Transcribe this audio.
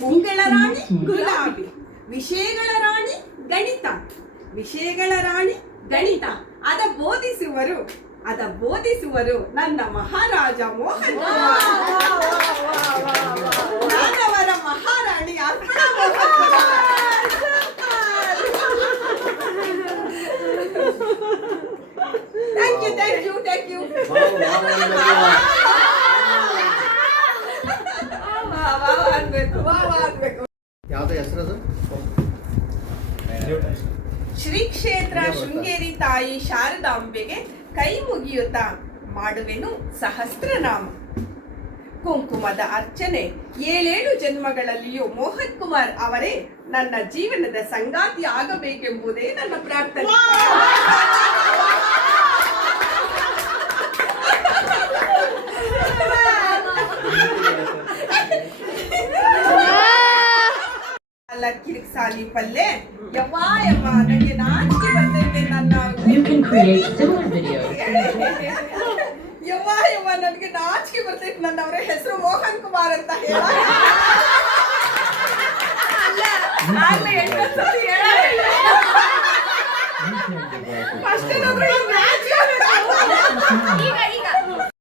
ಹೂಗಳ ರಾಣಿ ಗುಲಾಬಿ, ವಿಷಯಗಳ ರಾಣಿ ಗಣಿತ, ವಿಷಯಗಳ ರಾಣಿ ಗಣಿತ. ಅದ ಬೋಧಿಸುವರು ನನ್ನ ಮಹಾರಾಜ ಮೋಹನ್ ನಾನವರ ಮಹಾರಾಣಿ ಅರ್ಪಣಾ ಮೋಹನ್ ಕುಮಾರ್. Thank you. ಯಾವ್ದು ಹೆಸರದು? ಶ್ರೀ ಕ್ಷೇತ್ರ ಶೃಂಗೇರಿ ತಾಯಿ ಶಾರದಾಂಬೆಗೆ ಕೈ ಮುಗಿಯುತ್ತಾ ಮಾಡುವೆನು ಸಹಸ್ರನಾಮ. ಕುಂಕುಮದ ಅರ್ಚನೆ 7 ಜನ್ಮಗಳಲ್ಲಿಯೂ ಮೋಹನ್ ಕುಮಾರ್ ಅವರೇ ನನ್ನ ಜೀವನದ ಸಂಗಾತಿ ಆಗಬೇಕೆಂಬುದೇ ನನ್ನ ಪ್ರಾರ್ಥನೆ. ಅಲ್ಲ ಕಿರಿಕ್ಸಾಲಿ ಪಲ್ಲೆ ಯವ್ವ ನನಗೆ ನಾಚಿಕೆ ಬರ್ತೈತೆ. ಯವ್ವ ನನಗೆ ನಾಚಿಕೆ ಬರ್ತೈತೆ. ನನ್ನವರ ಹೆಸರು ಮೋಹನ್ ಕುಮಾರ್ ಅಂತ ಹೇಳ.